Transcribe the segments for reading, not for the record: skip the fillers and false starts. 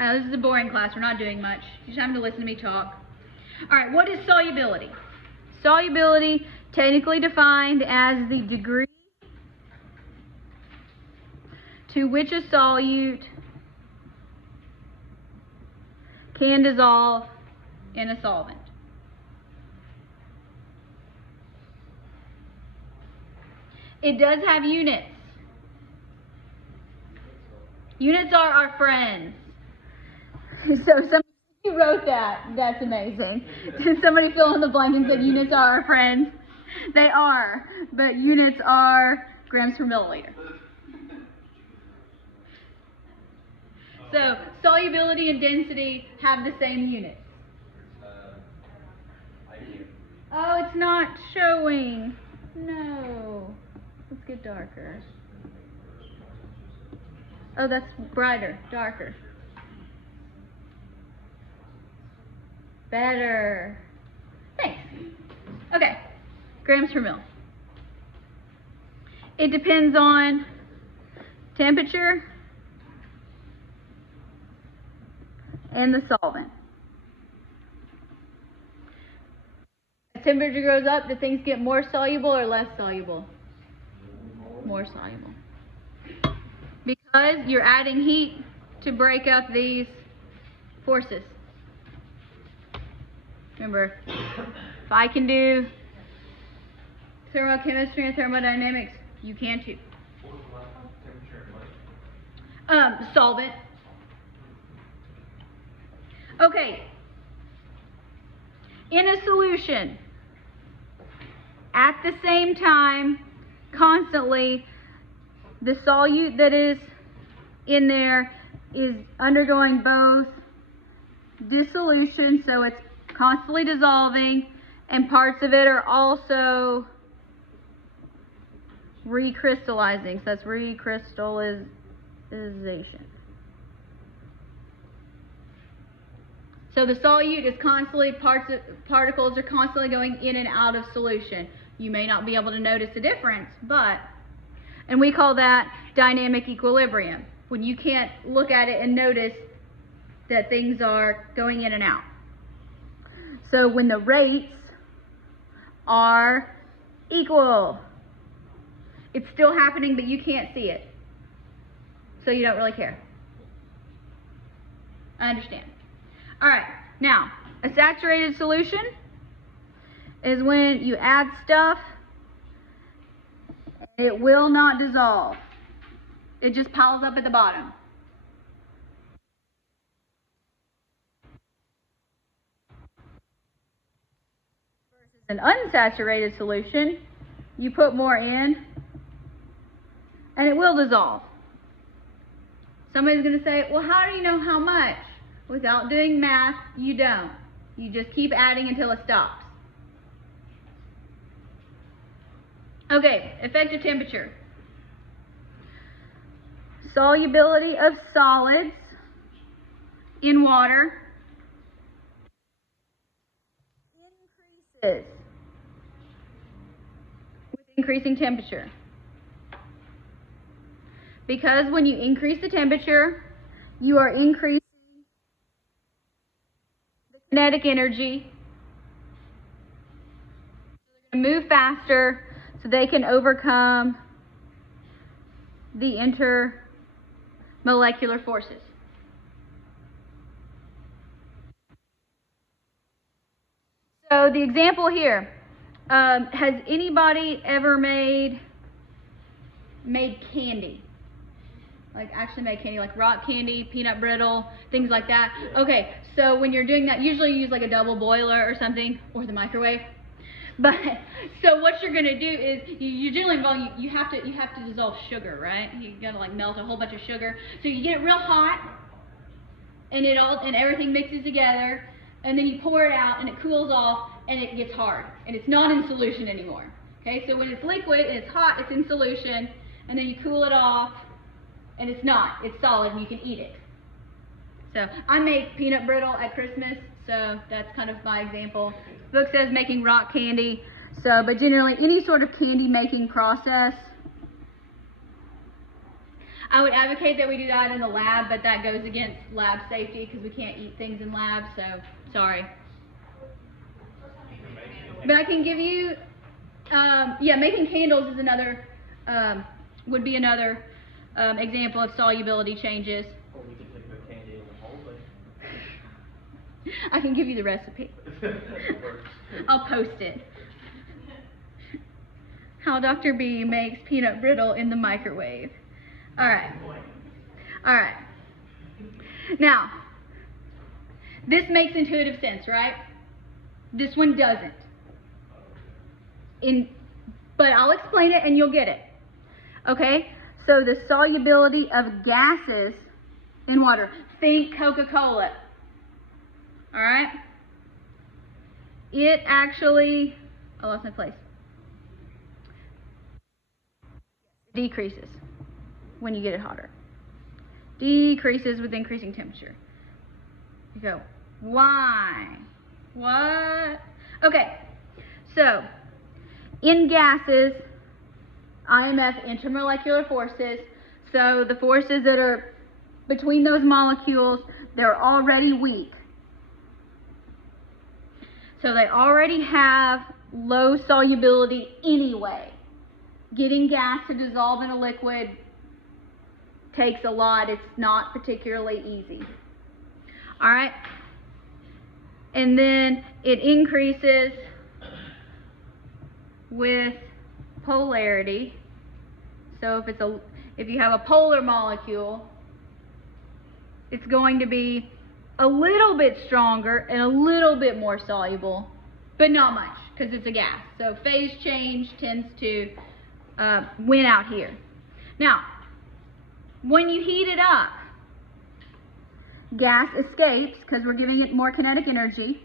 This is a boring class. We're not doing much. You're just having to listen to me talk. All right, what is solubility? Solubility, technically defined as the degree to which a solute can dissolve in a solvent. It does have units. Units are our friends. So somebody wrote that. That's amazing. Somebody fill in the blank and said units are our friends. They are, but units are grams per milliliter. So solubility and density have the same units. Oh, it's not showing. No. Let's get darker. Oh, that's brighter, darker. Better. Thanks. Okay, grams per mil. It depends on temperature and the solvent. As temperature goes up, do things get more soluble or less soluble? More soluble. Because you're adding heat to break up these forces. Remember, if I can do thermochemistry and thermodynamics, you can too. Solvent. Okay. In a solution, at the same time, constantly, the solute that is in there is undergoing both dissolution, so it's constantly dissolving, and parts of it are also recrystallizing. So that's recrystallization. So the solute is constantly, particles are constantly going in and out of solution. You may not be able to notice the difference, and we call that dynamic equilibrium, when you can't look at it and notice that things are going in and out. So when the rates are equal, it's still happening, but you can't see it. So you don't really care. I understand. All right, now, a saturated solution is when you add stuff, it will not dissolve. It just piles up at the bottom. Versus an unsaturated solution, you put more in, and it will dissolve. Somebody's going to say, well, how do you know how much? Without doing math, you don't. You just keep adding until it stops. Okay, effective temperature. Solubility of solids in water increases with increasing temperature. Because when you increase the temperature, you are increasing the kinetic energy. They're going to move faster so they can overcome the intermolecular forces. So the example here, has anybody ever made candy? Like actually made candy, like rock candy, peanut brittle, things like that. Okay, so when you're doing that, usually you use like a double boiler or something, or the microwave. But so what you're gonna do is you generally involve you have to dissolve sugar, right? You gotta like melt a whole bunch of sugar. So you get it real hot, and everything mixes together, and then you pour it out, and it cools off, and it gets hard, and it's not in solution anymore. Okay, so when it's liquid and it's hot, it's in solution, and then you cool it off, and it's not. It's solid, and you can eat it. So I make peanut brittle at Christmas, so that's kind of my example. The book says making rock candy, so but generally any sort of candy making process. I would advocate that we do that in the lab, but that goes against lab safety because we can't eat things in labs, so sorry. But I can give you, yeah, making candles is another, would be another example of solubility changes. Or we could put candy in the hallway. I can give you the recipe. I'll post it. How Dr. B makes peanut brittle in the microwave. All right. All right. Now, this makes intuitive sense, right? This one doesn't. But I'll explain it and you'll get it. Okay? So the solubility of gases in water. Think Coca-Cola. All right? It actually, I lost my place. Decreases when you get it hotter. Decreases with increasing temperature. You go, why? What? Okay, so in gases, IMF, intermolecular forces, so the forces that are between those molecules, they're already weak. So they already have low solubility anyway. Getting gas to dissolve in a liquid takes a lot. It's not particularly easy. All right? And then it increases with polarity. So if you have a polar molecule, it's going to be a little bit stronger and a little bit more soluble, but not much because it's a gas. So phase change tends to win out here. Now, when you heat it up, gas escapes because we're giving it more kinetic energy.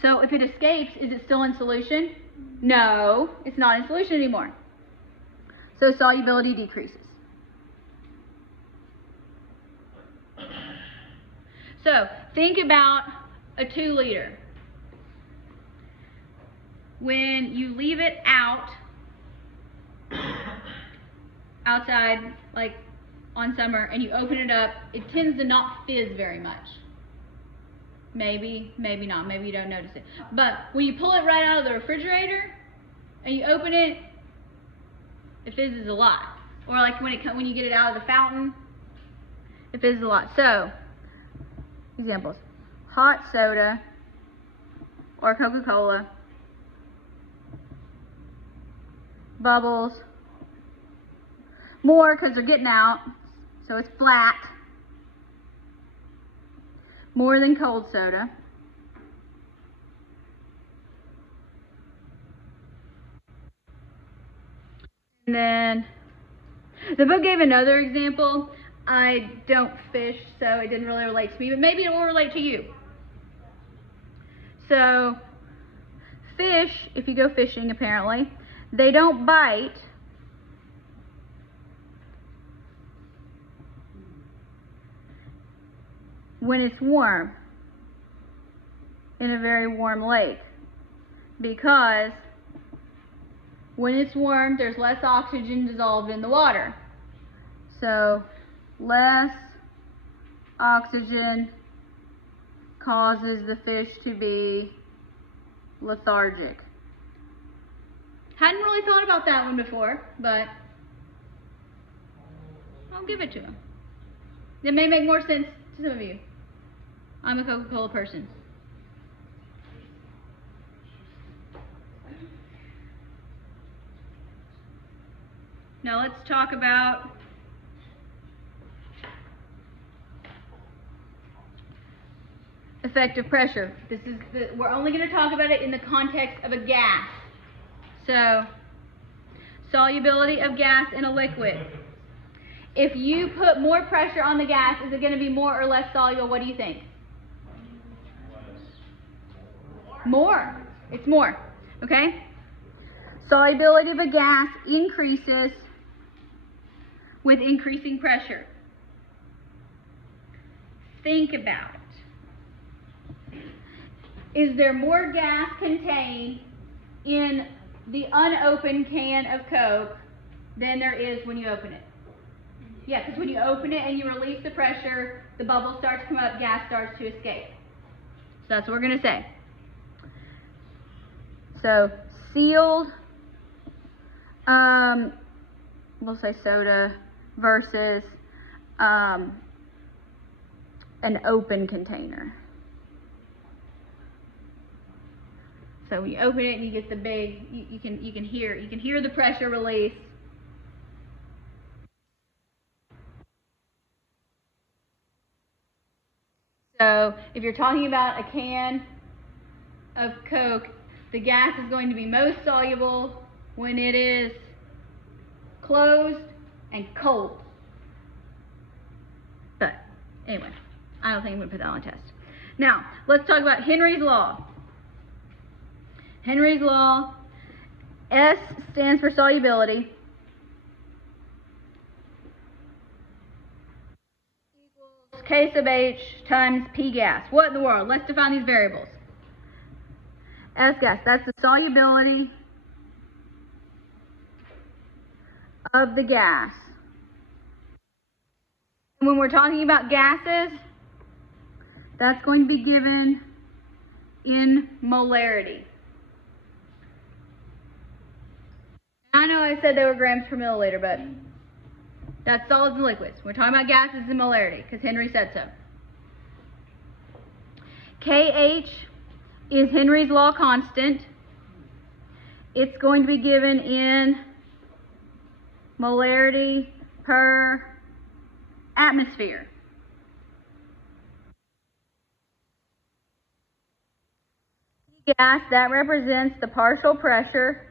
So if it escapes, is it still in solution? No, it's not in solution anymore. So solubility decreases. So think about a 2 liter. When you leave it outside, like on summer, and you open it up, it tends to not fizz very much. Maybe, maybe not, maybe you don't notice it. But when you pull it right out of the refrigerator and you open it, it fizzes a lot. Or like when you get it out of the fountain, it fizzes a lot. So, examples: hot soda or Coca-Cola, bubbles, more because they're getting out, so it's flat, more than cold soda. And then the book gave another example. I don't fish, so it didn't really relate to me, but maybe it will relate to you. So fish, if you go fishing apparently, they don't bite when it's warm in a very warm lake, because when it's warm, there's less oxygen dissolved in the water. So less oxygen causes the fish to be lethargic. Hadn't really thought about that one before, but I'll give it to him. It may make more sense to some of you. I'm a Coca-Cola person. Now let's talk about effective pressure. We're only going to talk about it in the context of a gas. So, solubility of gas in a liquid. If you put more pressure on the gas, is it going to be more or less soluble? What do you think? More. It's more. Okay? Solubility of a gas increases with increasing pressure. Think about it. Is there more gas contained in the unopened can of Coke than there is when you open it? Yeah, because when you open it and you release the pressure, the bubbles start to come up, gas starts to escape. So that's what we're going to say. So sealed, we'll say soda versus an open container. So when you open it, you get the big. You can hear the pressure release. So if you're talking about a can of Coke, the gas is going to be most soluble when it is closed and cold. But anyway, I don't think I'm going to put that on a test. Now, let's talk about Henry's Law. Henry's Law, S stands for solubility. Equals K sub H times P gas. What in the world? Let's define these variables. S gas, that's the solubility of the gas. And when we're talking about gases, that's going to be given in molarity. I know I said they were grams per milliliter, but that's solids and liquids. We're talking about gases and molarity because Henry said so. KH is Henry's law constant. It's going to be given in molarity per atmosphere. Gas, that represents the partial pressure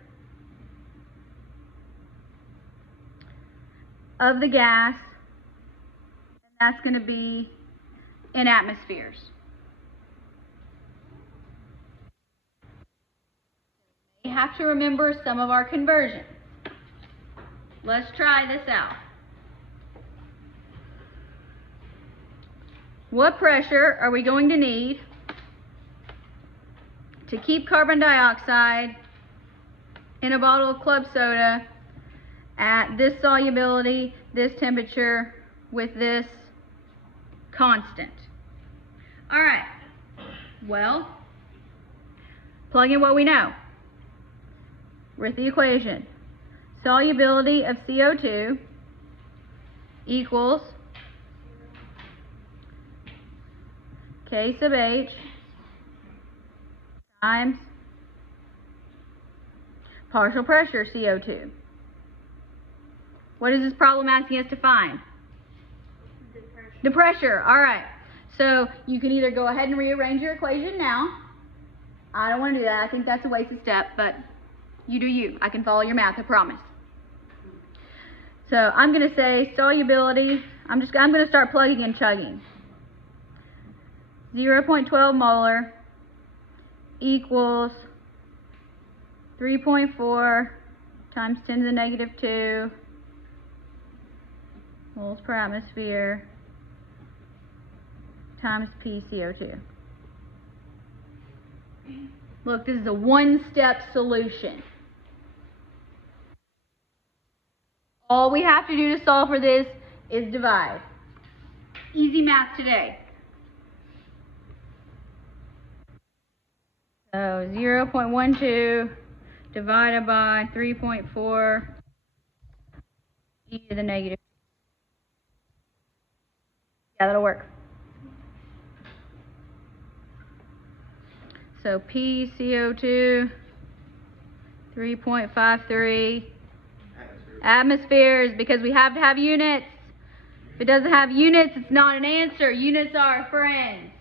of the gas, and that's going to be in atmospheres. You have to remember some of our conversions. Let's try this out. What pressure are we going to need to keep carbon dioxide in a bottle of club soda at this solubility, this temperature, with this constant? All right, well, plug in what we know with the equation. Solubility of CO2 equals K sub H times partial pressure CO2. What is this problem asking us to find? The pressure. All right. So you can either go ahead and rearrange your equation now. I don't want to do that. I think that's a wasted step, but you do you. I can follow your math, I promise. So I'm going to say solubility. I'm going to start plugging and chugging. 0.12 molar equals 3.4 times 10 to the negative 2 moles per atmosphere times PCO2. Look, this is a one-step solution. All we have to do to solve for this is divide. Easy math today. So 0.12 divided by 3.4 e to the negative. Yeah, that'll work. So PCO2, 3.53 atmospheres, because we have to have units. If it doesn't have units, it's not an answer. Units are friends.